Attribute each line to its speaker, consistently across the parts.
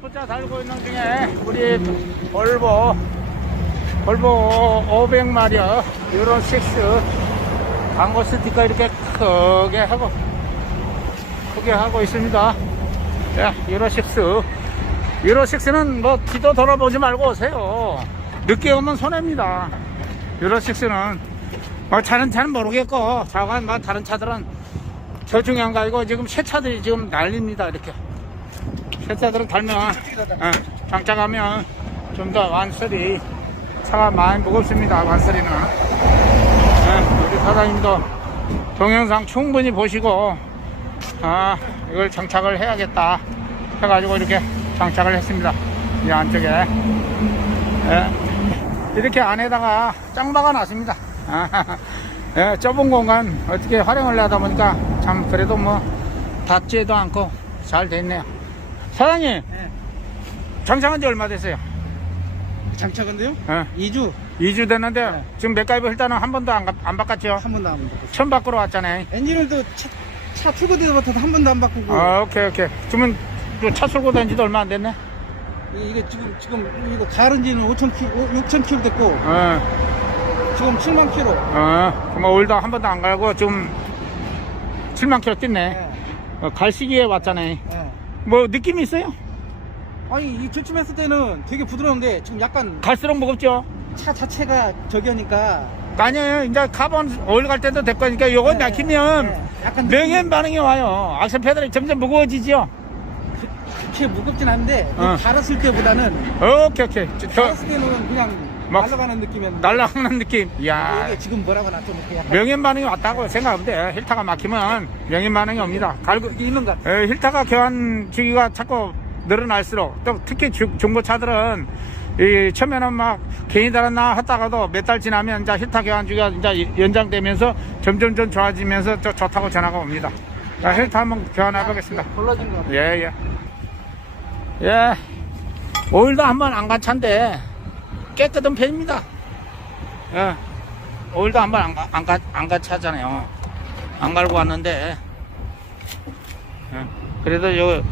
Speaker 1: 숫자 달고 있는 중에 우리 볼보 500마력 유로 6 광고 스티커 이렇게 크게 하고 크게 하고 있습니다. 예, 유로 6 유로 6는 뭐 뒤도 돌아보지 말고 오세요. 늦게 오면 손해입니다. 유로 6는 뭐 차는 차는 모르겠고 자관 뭐 다른 차들은 저 중요한 거 아니고 지금 새 차들이 지금 난립니다 이렇게 새 차들은 달면 어, 장착하면 좀 더 완설이 차가 많이 무겁습니다 완설이는. 예, 우리 사장님도 동영상 충분히 보시고 아 이걸 장착을 해야겠다 해가지고 이렇게 장착을 했습니다 이 안쪽에. 예, 이렇게 안에다가 짱바가 났습니다. 아, 예, 좁은 공간 어떻게 활용을 하다 보니까 참 그래도 뭐 닿지도 않고 잘 됐네요 사장님
Speaker 2: 네.
Speaker 1: 장착한 지 얼마 됐어요?
Speaker 2: 장착은데요?
Speaker 1: 예,
Speaker 2: 2주
Speaker 1: 2주 됐는데
Speaker 2: 네.
Speaker 1: 지금 맥가이버 일단은 한 번도 안, 가- 안 바꿨죠?
Speaker 2: 한 번도 안 바꿨어요.
Speaker 1: 처음 바꾸러 왔잖아요
Speaker 2: 엔진을도 차, 차 출고되서부터 한 번도 안 바꾸고
Speaker 1: 아, 오케이 오케이 그러면 또차 쏠고 다닌 지도 얼마 안 됐네
Speaker 2: 이- 이게 지금 지금 이거 가른 지는 5천 키 6천 킬로 됐고
Speaker 1: 어,
Speaker 2: 지금 7만 킬로.
Speaker 1: 어, 그럼 올도 한 번도 안 갈고 지금 7만 킬로 뛰네
Speaker 2: 네.
Speaker 1: 어, 갈 시기에 왔잖아요
Speaker 2: 네.
Speaker 1: 뭐 느낌이 있어요?
Speaker 2: 아니 이 주춤했을 때는 되게 부드러운데 지금 약간
Speaker 1: 갈수록 무겁죠?
Speaker 2: 차 자체가 저기 하니까
Speaker 1: 아니에요. 이제 카본 오일 갈 때도 됐고 하니까 요거
Speaker 2: 네,
Speaker 1: 막히면
Speaker 2: 네. 약간
Speaker 1: 명현 반응이 와요. 악셀 페달이 점점 무거워지죠?
Speaker 2: 그렇게 무겁진 않은데
Speaker 1: 어.
Speaker 2: 갈았을 때보다는
Speaker 1: 오케이, 오케이. 저, 저
Speaker 2: 갈았을 때는 그냥
Speaker 1: 막-
Speaker 2: 날아가는 느낌이었는데
Speaker 1: 날라가는 느낌. 이야.
Speaker 2: 이게 지금 뭐라고 약간
Speaker 1: 명현 반응이 왔다고 생각하면 돼. 힐타가 막히면 명현 반응이 옵니다. 갈고,
Speaker 2: 있는 것 같아.
Speaker 1: 에, 힐타가 교환 주기가 자꾸 늘어날수록 또 특히 주- 중고차들은 이 처음에는 막 괜히 달았나 했다가도 몇 달 지나면 이제 힐타 교환 주기가 이제 연장되면서 점점점 좋아지면서 저 좋다고 전화가 옵니다. 자, 힐타 한번 교환해 보겠습니다.
Speaker 2: 골라진 것 같아.
Speaker 1: 예, 예. 예. 오일도 한번 안 간 차인데 깨끗한 편입니다. 예. 오일도 한번 안 가, 안 가, 안간 차잖아요. 안 갈고 왔는데. 예. 그래도 요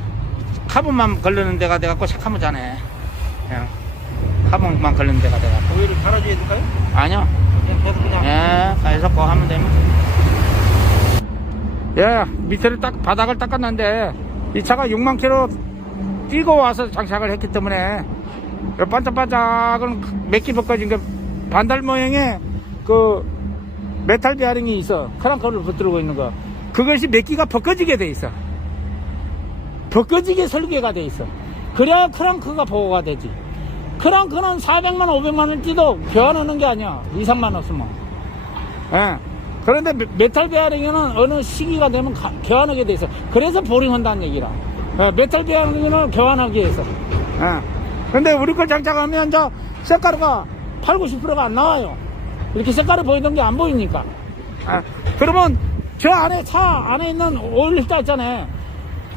Speaker 1: 카본만 걸르는 데가 돼갖고 착하면 자네. 예. 카본만 걸르는 데가 돼갖고.
Speaker 2: 오일을 갈아줘야 될까요?
Speaker 1: 아니요.
Speaker 2: 그냥 계속 그냥
Speaker 1: 예, 가해서 거 하면 됩니다. 예, 밑에를 딱, 바닥을 닦았는데, 이 차가 6만 킬로 뛰고 와서 장착을 했기 때문에, 요 반짝반짝은 몇기 벗겨진 그 반달 모양의 그 메탈 베어링이 있어. 크랑크를 붙들고 있는 거. 그것이 몇 기가 벗겨지게 돼 있어. 벗겨지게 설계가 돼 있어. 그래야 크랑크가 보호가 되지. 크랑크는 400만, 500만 원 뛰도 교환하는 게 아니야. 2, 3만 원 쓰면. 예. 그런데 메- 메탈 베어링에는 어느 시기가 되면 가- 교환하게 돼 있어. 그래서 보링 한다는 얘기라. 예, 메탈 베어링을 교환하기 위해서. 예. 근데 우리 걸 장착하면 이제 색가루가 8, 90%가 안 나와요. 이렇게 색깔이 보이던 게 안 보이니까. 아, 그러면 저 안에 차 안에 있는 오일 힐터 있잖아요.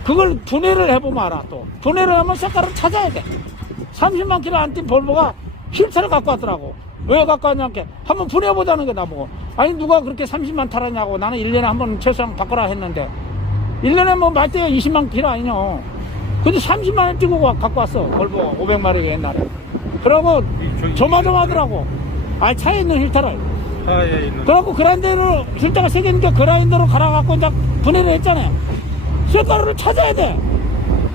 Speaker 1: 그걸 분해를 해보면 알아 또. 분해를 하면 색깔을 찾아야 돼. 30만 킬로 안 뛴 볼보가 힐터를 갖고 왔더라고. 왜 갖고 왔냐니까 한번 분해해보자는 게 나보고. 아니 누가 그렇게 30만 타라냐고 나는 1년에 한 번 최소한 바꿔라 했는데 1년에 뭐 말대가 20만 킬로 아니냐. 근데 30만 원 뛰고 와- 갖고 왔어. 볼보 500마력 옛날에. 그러고 조마조마하더라고. 아 차에 있는.
Speaker 2: 아, 예, 있는.
Speaker 1: 그래갖고 힐터가 세 개니까 그라인더로 갈아갖고 이제 분해를 했잖아요. 쇳가루를 찾아야 돼.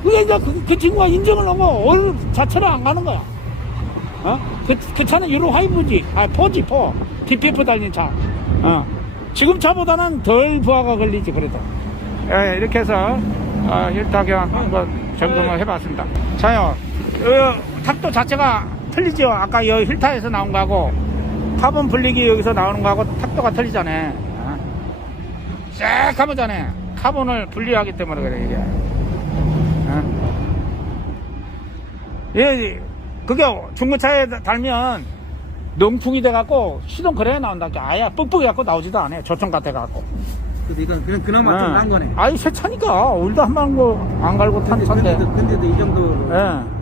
Speaker 1: 그게 이제 그, 그 친구가 인정을 하고 오일 자체를 안 가는 거야. 어? 그, 그 차는 유로 하이브지. 아, 포지, 포. DPF 달린 차. 어. 지금 차보다는 덜 부하가 걸리지, 그래도. 예, 이렇게 해서, 어, 교환 한번 점검을 해봤습니다. 자요, 어, 탑도 자체가 틀리죠. 아까 이 힐타에서 나온 거하고, 카본 분리기 여기서 나오는 거하고 탑도가 틀리잖아요. 어? 쫙 가보잖아요. 카본을 분리하기 때문에 그래, 이게. 어? 예, 그게 중고차에 달면 농풍이 돼갖고 시동 그래야 나온다. 아예 뻑뻑해갖고 나오지도 않아요. 조청 같아 갖고.
Speaker 2: 근데 이건 그냥 그나마 좀 나은 거네.
Speaker 1: 아니, 새 차니까. 오일도 한번안 갈고 탄
Speaker 2: 근데,
Speaker 1: 차인데.
Speaker 2: 근데도, 근데도 이 정도
Speaker 1: 예.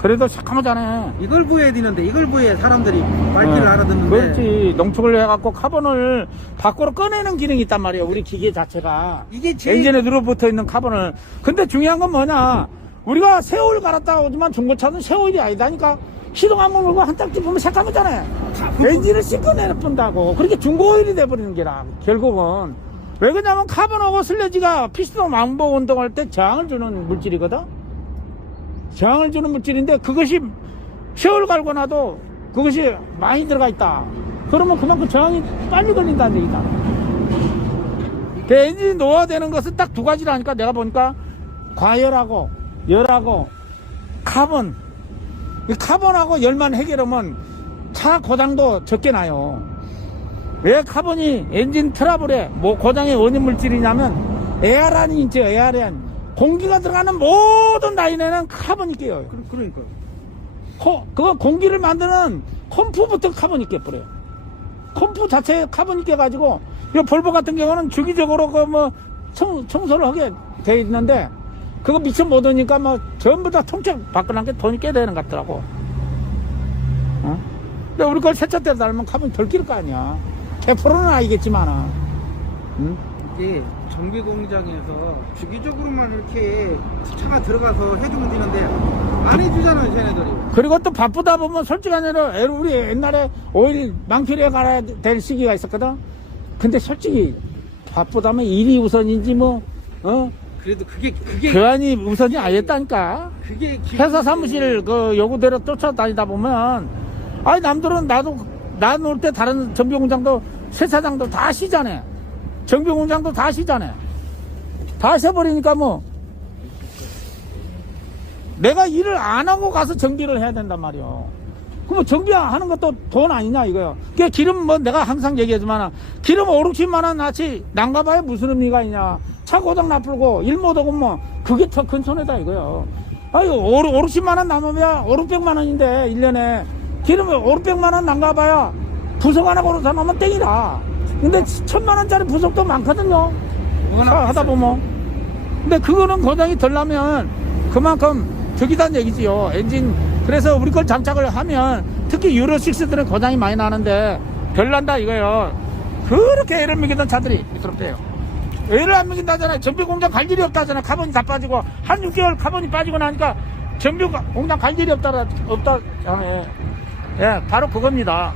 Speaker 1: 그래도 착하잖아요.
Speaker 2: 이걸 보여야 되는데 이걸 보여야 사람들이 말귀를
Speaker 1: 어,
Speaker 2: 알아듣는데
Speaker 1: 그렇지. 농축을 해갖고 카본을 밖으로 꺼내는 기능이 있단 말이에요. 우리 기계 자체가.
Speaker 2: 이게 제일
Speaker 1: 엔진에 들어붙어 있는 카본을. 근데 중요한 건 뭐냐. 우리가 세월 갈았다 오지만 중고차는 세월이 아니다니까 시동 한번 물고 한 짝지 보면 새까맣잖아요. 엔진을 씻어내본다고. 그렇게 중고오일이 돼버리는 게라 결국은 왜 그러냐면 카본하고 슬래지가 피스톤 왕복 운동할 때 저항을 주는 물질이거든? 저항을 주는 물질인데 그것이 세월 갈고 나도 그것이 많이 들어가 있다. 그러면 그만큼 저항이 빨리 걸린다는 얘기다. 그 엔진이 노화되는 것은 딱 두 가지라니까. 내가 보니까 과열하고 열하고 카본 이 카본하고 열만 해결하면 차 고장도 적게 나요 왜 카본이 엔진 트러블의 뭐 고장의 원인 물질이냐면 에어란이 있죠 에어란 공기가 들어가는 모든 라인에는 카본이 껴요
Speaker 2: 그, 그러니까.
Speaker 1: 코, 그거 공기를 만드는 컴프부터 카본이 껴버려요. 컴프 자체에 카본이 껴가지고, 이 볼보 같은 경우는 주기적으로 그 뭐 청소를 하게 돼 있는데, 그거 미처 못 오니까 뭐 전부 다 통째 바꿔놓은 게 돈이 꽤 되는 것 같더라고. 어? 근데 우리 걸 세차 때 달면 카본이 덜 끼를 거 아니야. 100%는 아니겠지만은. 응?
Speaker 2: 이게 정비 공장에서 주기적으로만 이렇게 차가 들어가서 해주면 되는데 안 해주잖아요, 쟤네들이.
Speaker 1: 그리고 또 바쁘다 보면 솔직히 아니라 우리 옛날에 오일 망필에 가야 될 시기가 있었거든. 근데 솔직히 바쁘다면 일이 우선인지 뭐, 어?
Speaker 2: 그래도 그게 그게
Speaker 1: 교환이 우선이 아니었다니까.
Speaker 2: 그게 기-
Speaker 1: 회사 사무실 그 요구대로 쫓아다니다 보면, 아니, 남들은 나도, 나 놀 때 다른 정비공장도 세차장도 다 쉬잖아. 정비공장도 다 쉬잖아. 다 쉬어버리니까 뭐, 내가 일을 안 하고 가서 정비를 해야 된단 말이야. 그럼 정비하는 것도 돈 아니냐 이거요. 그 기름 뭐 내가 항상 얘기하지만 기름 5, 60만 원 나치 난가봐야 무슨 의미가 있냐. 차 고장 나풀고 일 못하고 뭐 그게 더 큰 손해다 이거요. 아유 5, 60만 원 남으면 5, 600만 원인데 1년에 기름 5, 600만 원 난가봐야 부속 하나 걸어서 나면 땡이다. 근데 천만 원짜리 부속도 많거든요. 차 하다 보면. 근데 그거는 고장이 덜 나면 그만큼 저기단 얘기지요. 엔진. 그래서 우리 걸 장착을 하면 특히 유로 6들은 고장이 많이 나는데 덜 난다 이거요. 그렇게 애를 먹이던 차들이 미끄럽대요. 애를 안 먹인다잖아요. 전비 공장 갈 일이 없다잖아요. 카본이 다 빠지고 한 6개월 카본이 빠지고 나니까 전비 공장 갈 일이 없다 없다. 예, 바로 그겁니다.